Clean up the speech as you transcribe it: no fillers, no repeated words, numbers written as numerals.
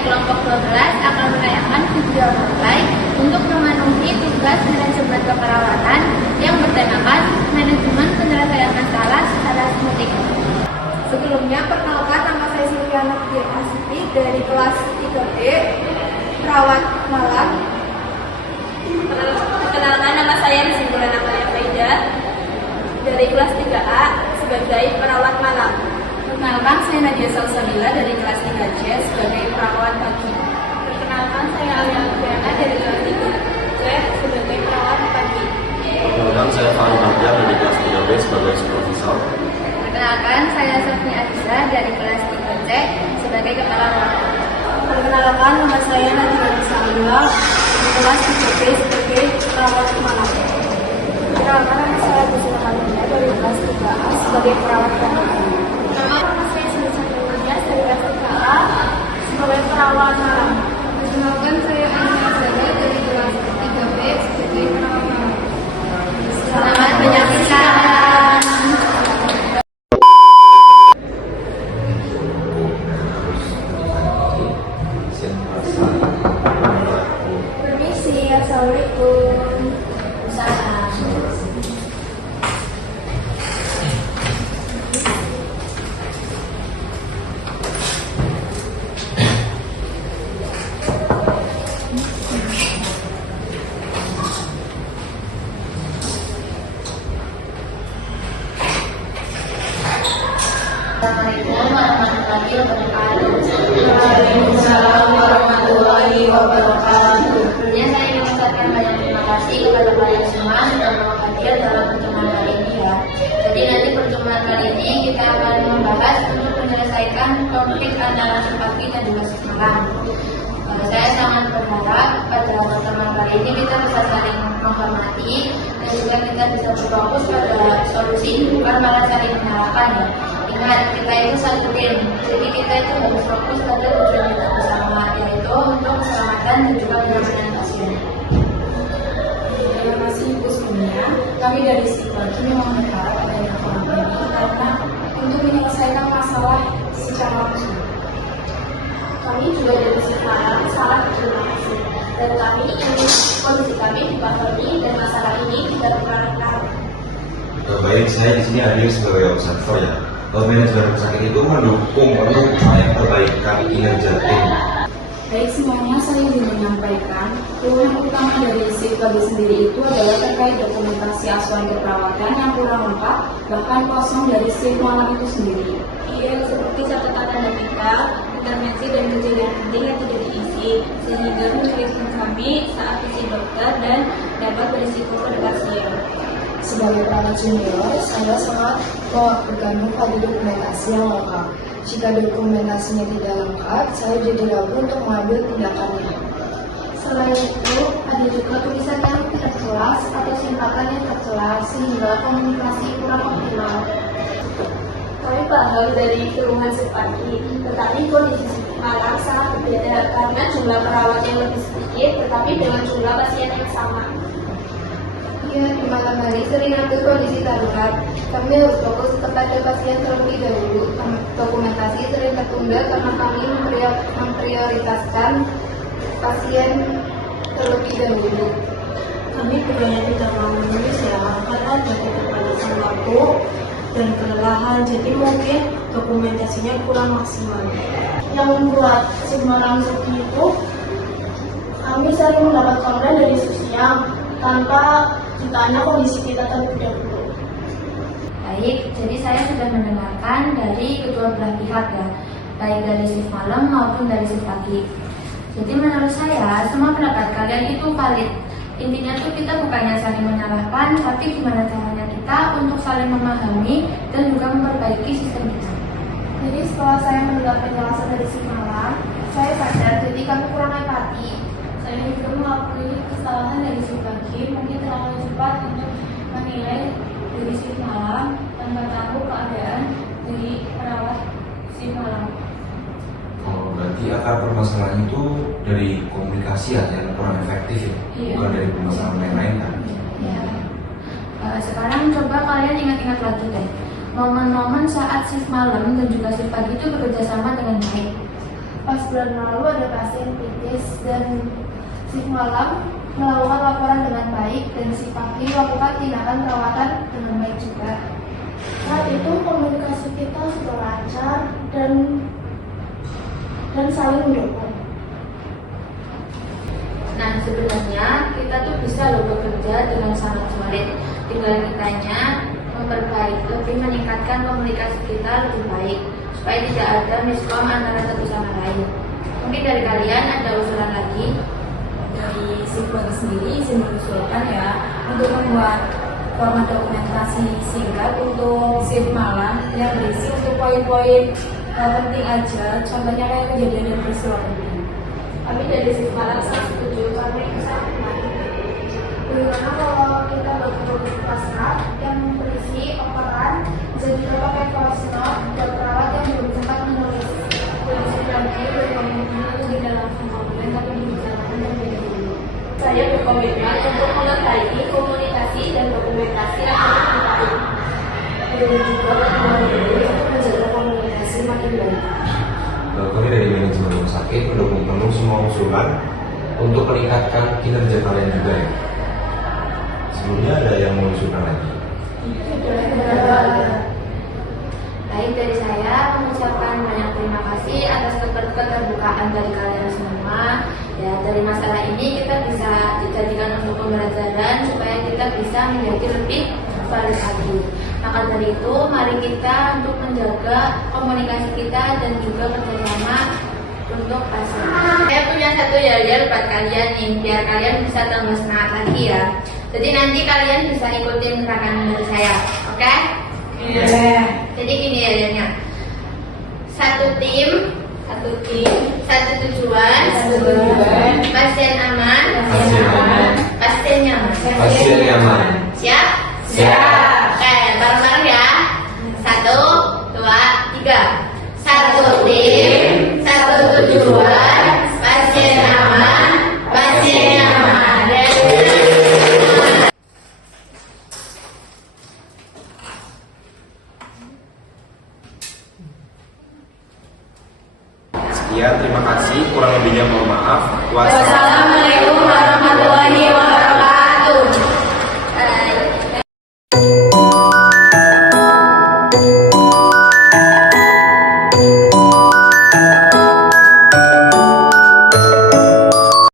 kelompok 12 akan menayangkan video online untuk memenuhi tugas manajemen keperawatan yang bertemakan manajemen penyelesaian masalah secara sistematik. Sebelumnya, perkenalkan, nama saya Silviana Asfi dari kelas 3B, perawat malam. Perkenalkan, nama saya Rizindura Namalia Faida dari kelas 3A sebagai perawat malam. Perkenalkan, saya Nadia Salsabila dari kelas 3C sebagai perawat pagi. Perkenalkan, saya Alia Fiana dari kelas 3C sebagai perawat pagi. Perkenalkan, saya Fahri Nadia dari kelas 3B sebagai supervisor. Perkenalkan, saya Sofni Adisa dari kelas 3C sebagai kepala ruangan. Perkenalkan, nama saya Nadia Salsabila dari kelas 3B sebagai perawat malam. Perkenalkan, nama saya Busra Halimah dari kelas 3A sebagai perawat malam. Nama saya Sinisa Nulias dari kelas 3A sebagai perawat malam. Perkenalkan, saya Aina Azara dari kelas 3B sebagai perawat malam. Selamat menyaksikan. Permisi, assalamualaikum. Salam. Assalamualaikum warahmatullahi wabarakatuh. Waalaikumsalam warahmatullahi wabarakatuh. Sebelumnya saya ingin mengucapkan banyak terima kasih kepada kalian semua sudah mau hadir dalam pertemuan kali ini ya. Jadi nanti pertemuan kali ini kita akan membahas untuk menyelesaikan konflik antara Sipagi dan juga Semalam. Saya sangat berharap pada pertemuan kali ini kita bisa saling menghormati dan juga kita bisa berfokus pada solusi, bukan malah saling menyalahkan ya. Ingat, kita itu satu tim, jadi kita itu harus fokus pada tujuan kita bersama, yaitu untuk keselamatan dan juga penanganan pasien. Terima kasih Bu Sunia. Kami dari Sipagi memang berharap adanya forum ini karena untuk menyelesaikan masalah secara langsung. Kami juga dari Sipagi sangat berterima kasih dan kami ingin kondisi kami dipahami dan masalah ini tidak berlarut-larut. Baik, saya di sini hadir sebagai observer ya. Manajemen rumah sakit itu mendukung penuh upaya perbaikan kinerja tim. Baik, semuanya saya ingin menyampaikan keluhan utama dari Sipagi sendiri itu adalah terkait dokumentasi asuhan keperawatan yang kurang lengkap, bahkan kosong dari shift malam itu sendiri. Iya, seperti catatan medical, intervensi dan kejadian penting yang tidak diisi, sehingga menyulitkan kami saat visi dokter dan dapat berisiko pada pasien. Sebagai perawat junior, saya sangat bergantung pada dokumentasi yang lengkap. Jika dokumentasinya tidak lengkap, saya jadi ragu untuk mengambil tindakannya. Selain itu, ada juga tulisan yang tidak jelas atau singkatan yang tercela sehingga komunikasi kurang optimal. Kami paham dari keluhan Sipagi, tetapi kondisi malam sangat berbeda karena jumlah perawat yang lebih sedikit, tetapi dengan jumlah pasien yang sama. Iya, di malam hari sering ada kondisi darurat. Kami harus fokus kepada pasien terlebih dahulu. Dokumentasi sering tertunda karena kami memprioritaskan pasien terlebih dahulu. Kami bukannya tidak mau menulis ya, karena ada keterbatasan waktu dan kelelahan, jadi mungkin dokumentasinya kurang maksimal. Yang membuat Semalam seperti itu, kami sering mendapat komplain dari sosial tanpa ditanya kondisi kita terlebih dahulu. Baik, jadi saya sudah mendengarkan dari kedua belah pihak ya, baik dari shift malam maupun dari shift pagi. Jadi menurut saya, semua pendapat kalian itu valid. Intinya tuh kita bukannya saling menyalahkan, tapi gimana caranya kita untuk saling memahami dan juga memperbaiki sistem kita. Jadi setelah saya mendengar penjelasan dari Semalam, saya sadar jadi kami kurang empati. Saya juga mengakui kesalahan dari Sipagi, mungkin terlalu cepat untuk menilai dari shift malam tanpa tahu keadaan dari perawat shift malam. Oh, berarti akar permasalahan itu dari komunikasi ya, yang kurang efektif ya, Iya. bukan dari permasalahan lain-lain kan? Ya. Sekarang coba kalian ingat-ingat lagi deh, momen-momen saat shift malam dan juga shift pagi itu bekerja sama dengan baik. Pas bulan lalu ada pasien kritis dan shift malam melakukan laporan dengan baik dan si pagi melakukan tindakan perawatan dengan baik juga. Saat itu komunikasi kita sudah lancar dan saling mendukung. Nah, sebenarnya kita tuh bisa loh bekerja dengan sangat solid. Tinggal kitanya lebih meningkatkan komunikasi kita lebih baik supaya tidak ada miskom antara satu sama lain. Mungkin dari kalian ada usulan lagi? Dari Siswa sendiri izin mengusulkan ya untuk membuat format dokumentasi singkat untuk shift malam yang berisi untuk poin-poin penting aja, contohnya kayak kejadian dan peristiwa penting. Kami dari shift malam sangat setuju karena itu sangat menarik. Bagaimana kalau kita buat pasca yang berisi operan bisa juga pakai voice note buat perawat yang belum sempat menulis tulis lagi dari komitmen itu tidak langsung komplain tapi dibicarakan terlebih dahulu. Saya berkomitmen untuk memperbaiki komunikasi dan dokumentasi yang lebih baik. Dan juga untuk menjaga komunikasi makin baik. Kami dari manajemen rumah sakit mendukung penuh semua usulan untuk meningkatkan kinerja kalian juga ya. Sebelumnya ada yang mengusulkan lagi? Baik, dari saya mengucapkan banyak terima kasih atas keterbukaan dari kalian semua. Ya, dari masalah ini kita bisa dijadikan untuk pembelajaran supaya kita bisa menjadi lebih baik lagi. Maka dari itu, mari kita untuk menjaga komunikasi kita dan juga kerjasama untuk pasien. Saya punya satu yel-yel buat kalian nih, biar kalian bisa tambah semangat lagi ya. Jadi nanti kalian bisa ikutin gerakan dari saya, oke? Iya. Jadi gini yel-yelnya. Satu tim, satu tujuan, pasien aman, pasien nyaman. Pasien nyaman. Siap? Siap. Oke, bareng-bareng ya. 1, 2, 3. Satu tim, satu tujuan, pasien aman, pasien nyaman. Sekian, terima kasih. Kurang lebihnya mohon maaf. Wassalamualaikum.